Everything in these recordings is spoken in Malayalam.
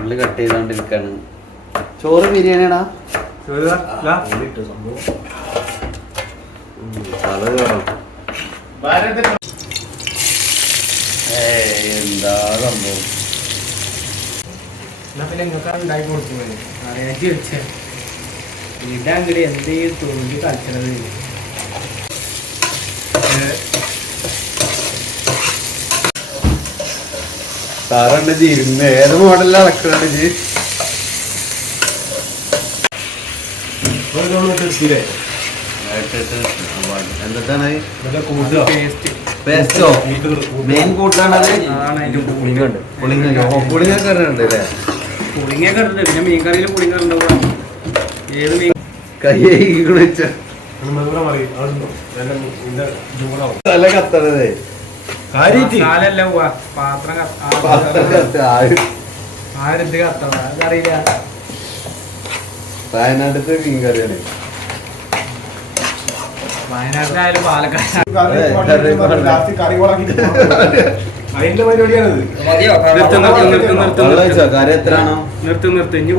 ഉള്ളി കട്ട് ചെയ്തോണ്ടിരിക്കാണ്. ചോറ് ബിരിയാണിയാടാ? എന്താ സംഭവം? ഉണ്ടാക്കി കൊടുക്കുന്നത് അറിയാറ്റി വെച്ച ഇതങ്ങട് എന്ത് തൊഴിൽ കളിച്ചത്. സാറുണ്ട് ഇരുന്ന് ഏത് മോഡലിലാണ് നടക്കുന്നത് ജി? എന്താണ് പേസ്റ്റോ മെയിൻ കൂട്ടാണത്? പുളിങ്ങൊക്കെ ഉണ്ട് അല്ലേ? പുളിങ്ങൊക്കെ ഉണ്ട്. പിന്നെ മീൻ കറിയിൽ പുളിങ്ങ ഉണ്ടാവുക. ഏത് മീൻ കൈ തല കത്തണതേ കാലല്ല പോവാ പാത്രം ആരെന്ത് കത്തണ അതറിയില്ല. വയനാട്ടിലത്തെ മീൻ കറിയാണ്. വയനാട്ടിലായാലും പാലക്കാട് അതിന്റെ പരിപാടിയാണത്. കറി എത്രയാണോ? നിർത്തും ഇനി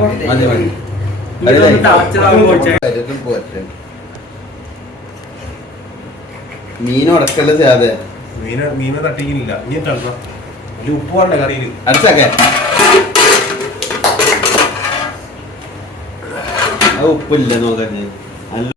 മീൻ ഉടക്കല്ല ചെയ്യാതെ മീനെ തട്ടിക്കുന്നില്ല. ഇനി തട്ടണം. അതിൽ ഉപ്പ് വേണ്ട കറിയിൽ. അടിച്ചൊക്കെ ഉപ്പില്ല നോക്കാൻ.